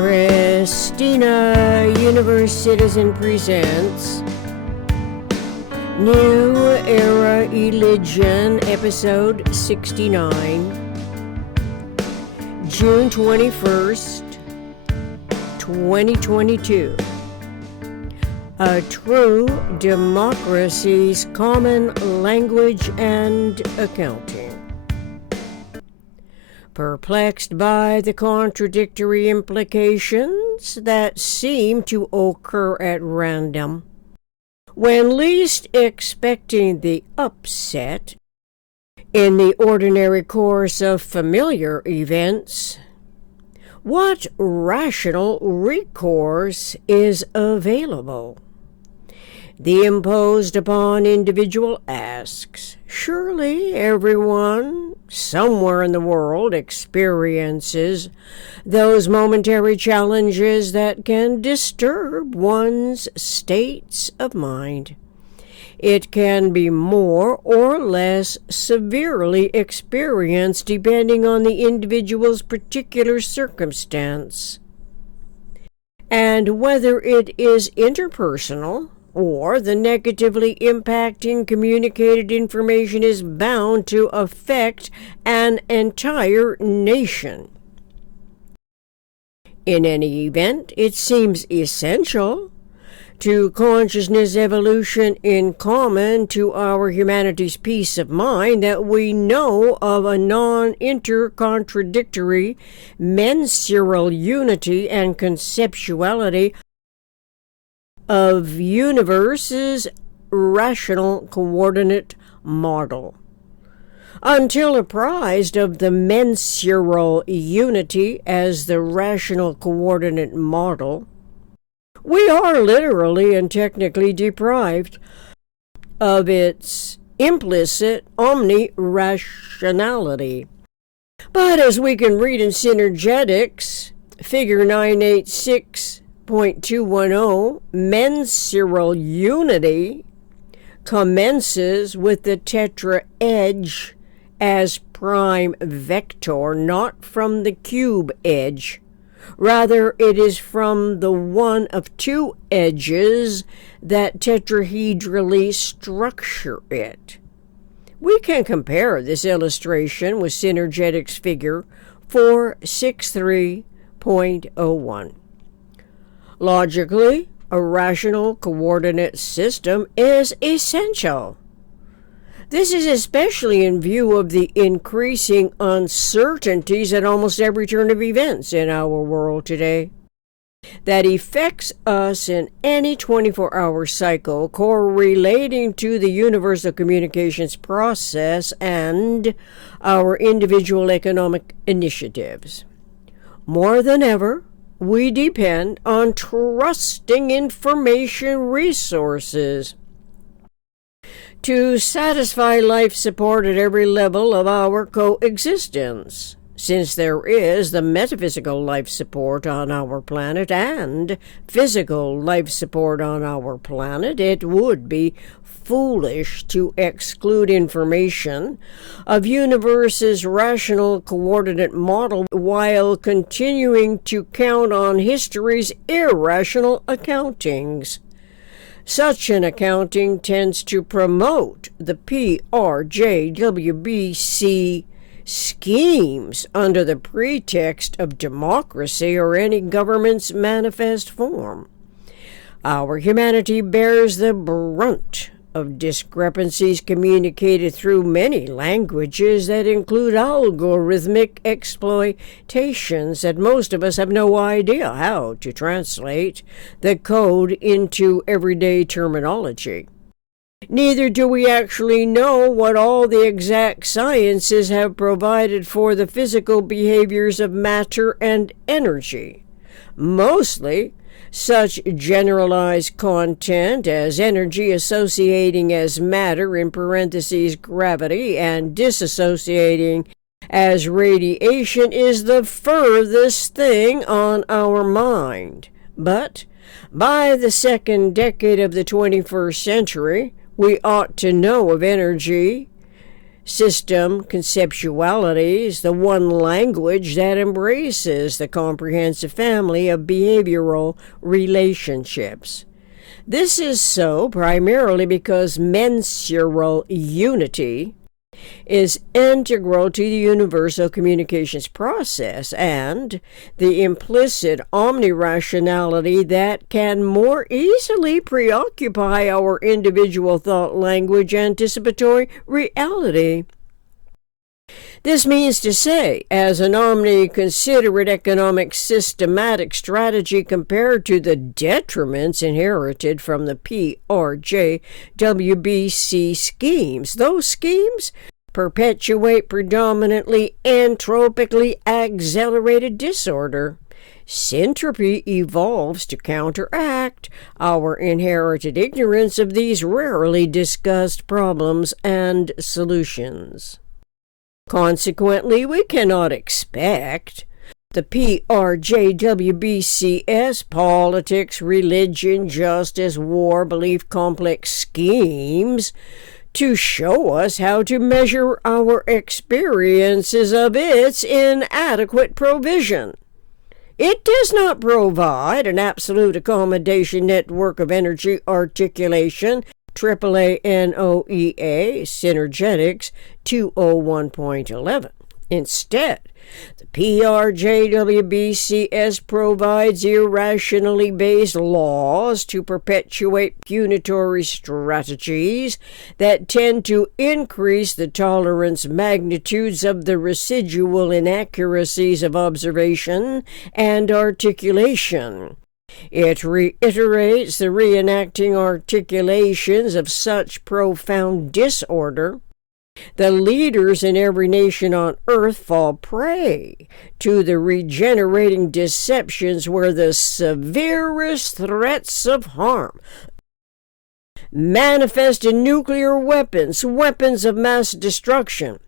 Christina Universe Citizen presents New Era Religion, Episode 69, June 21st, 2022. A True Democracy's Common Language and Accounting. Perplexed by the contradictory implications that seem to occur at random, when least expecting the upset in the ordinary course of familiar events, what rational recourse is available? The imposed upon individual asks, surely everyone somewhere in the world experiences those momentary challenges that can disturb one's states of mind. It can be more or less severely experienced depending on the individual's particular circumstance, and whether it is interpersonal or the negatively impacting communicated information is bound to affect an entire nation. In any event, it seems essential to consciousness evolution in common to our humanity's peace of mind that we know of a non-intercontradictory mensural unity and conceptuality of universe's rational coordinate model. Until apprised of the mensural unity as the rational coordinate model, we are literally and technically deprived of its implicit omnirationality. But as we can read in Synergetics, figure 986.210, mensural unity commences with the tetraedge as prime vector, not from the cube edge. Rather, it is from the one of two edges that tetrahedrally structure it. We can compare this illustration with Synergetics figure 463.01. Logically, a rational coordinate system is essential. This is especially in view of the increasing uncertainties at almost every turn of events in our world today that affects us in any 24-hour cycle correlating to the universal communications process and our individual economic initiatives. More than ever, we depend on trusting information resources to satisfy life support at every level of our coexistence. Since there is the metaphysical life support on our planet and physical life support on our planet, it would be foolish to exclude information of universe's rational coordinate model while continuing to count on history's irrational accountings. Such an accounting tends to promote the PRJWBC schemes under the pretext of democracy or any government's manifest form. Our humanity bears the brunt of discrepancies communicated through many languages that include algorithmic exploitations that most of us have no idea how to translate the code into everyday terminology. Neither do we actually know what all the exact sciences have provided for the physical behaviors of matter and energy. Mostly, such generalized content as energy associating as matter in parentheses gravity and disassociating as radiation is the furthest thing on our mind. But by the second decade of the 21st century, we ought to know of energy System conceptuality is the one language that embraces the comprehensive family of behavioral relationships. This is so primarily because mensural unity is integral to the universal communications process and the implicit omnirationality that can more easily preoccupy our individual thought language anticipatory reality. This means to say, as an omni-considerate economic systematic strategy compared to the detriments inherited from the PRJWBC schemes, those schemes perpetuate predominantly entropically accelerated disorder. Syntropy evolves to counteract our inherited ignorance of these rarely discussed problems and solutions. Consequently, we cannot expect the PRJWBCS politics, religion, justice, war, belief complex schemes to show us how to measure our experiences of its inadequate provision. It does not provide an absolute accommodation network of energy articulation, AAANOEA, Synergetics 201.11. Instead, the PRJWBCS provides irrationally based laws to perpetuate punitory strategies that tend to increase the tolerance magnitudes of the residual inaccuracies of observation and articulation. It reiterates the reenacting articulations of such profound disorder. The leaders in every nation on earth fall prey to the regenerating deceptions where the severest threats of harm manifest in nuclear weapons, weapons of mass destruction.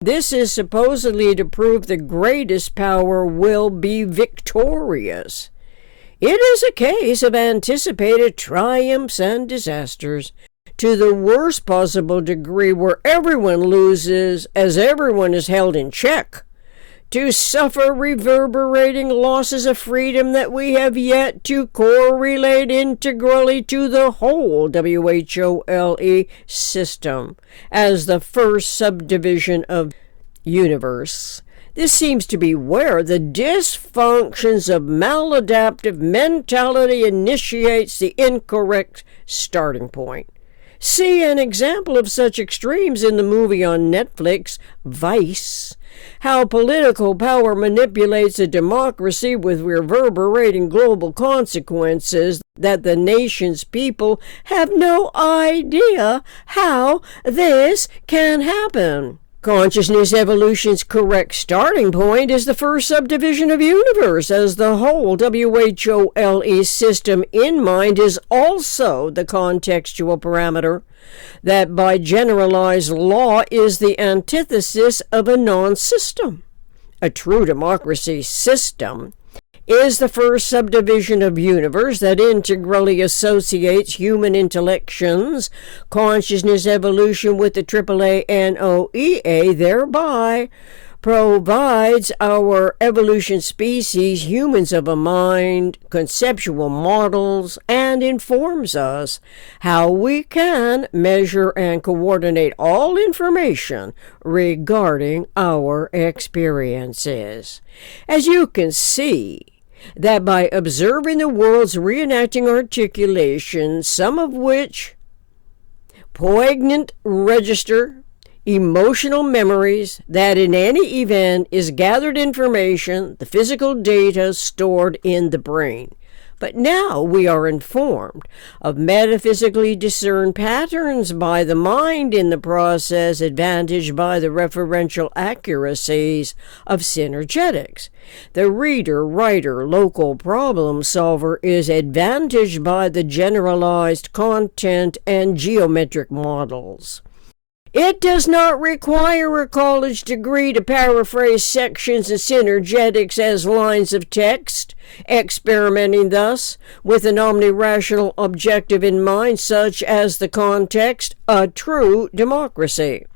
This is supposedly to prove the greatest power will be victorious. It is a case of anticipated triumphs and disasters to the worst possible degree where everyone loses as everyone is held in check, to suffer reverberating losses of freedom that we have yet to correlate integrally to the whole WHOLE system as the first subdivision of universe. This seems to be where the dysfunctions of maladaptive mentality initiates the incorrect starting point. See an example of such extremes in the movie on Netflix, Vice, how political power manipulates a democracy with reverberating global consequences that the nation's people have no idea how this can happen. Consciousness evolution's correct starting point is the first subdivision of universe, as the whole WHOLE system in mind is also the contextual parameter that by generalized law is the antithesis of a non-system. A true democracy system is the first subdivision of universe that integrally associates human intellections, consciousness evolution with the AAANOEA, thereby provides our evolution species humans of a mind, conceptual models, and informs us how we can measure and coordinate all information regarding our experiences. As you can see, that by observing the world's reenacting articulations, some of which poignant register emotional memories, that in any event is gathered information, the physical data stored in the brain. But now we are informed of metaphysically discerned patterns by the mind in the process, advantaged by the referential accuracies of synergetics. The reader, writer, local problem solver is advantaged by the generalized content and geometric models. It does not require a college degree to paraphrase sections of synergetics as lines of text, experimenting thus with an omnirational objective in mind, such as the context, a true democracy.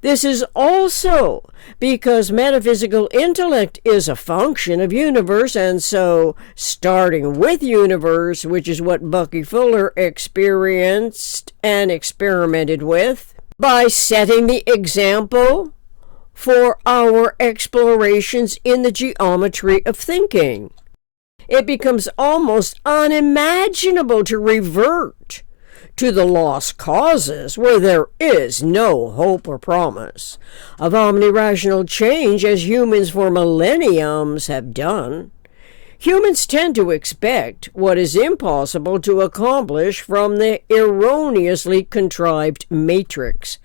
This is also because metaphysical intellect is a function of universe, and so starting with universe, which is what Bucky Fuller experienced and experimented with, by setting the example for our explorations in the geometry of thinking. It becomes almost unimaginable to revert to the lost causes where there is no hope or promise of omnirational change as humans for millenniums have done. Humans tend to expect what is impossible to accomplish from the erroneously contrived matrix.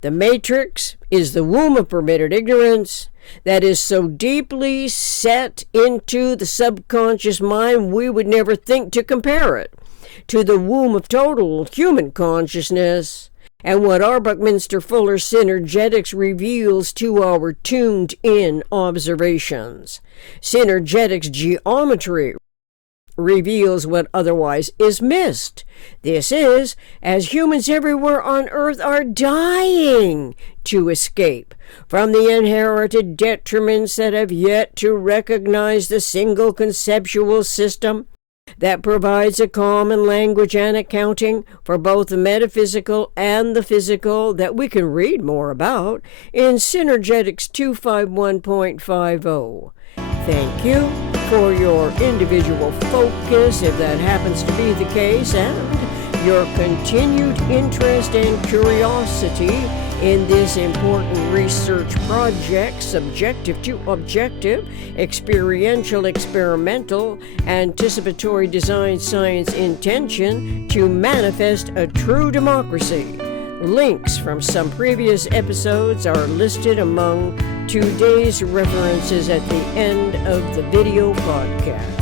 The matrix is the womb of permitted ignorance that is so deeply set into the subconscious mind we would never think to compare it to the womb of total human consciousness, and what our Buckminster Fuller Synergetics reveals to our tuned-in observations. Synergetics geometry reveals what otherwise is missed. This is, as humans everywhere on earth are dying to escape from the inherited detriments that have yet to recognize the single conceptual system that provides a common language and accounting for both the metaphysical and the physical that we can read more about in Synergetics 251.50. Thank you for your individual focus, if that happens to be the case, and your continued interest and curiosity in this important research project, subjective to objective, experiential, experimental, anticipatory design science intention to manifest a true democracy. Links from some previous episodes are listed among today's references at the end of the video podcast.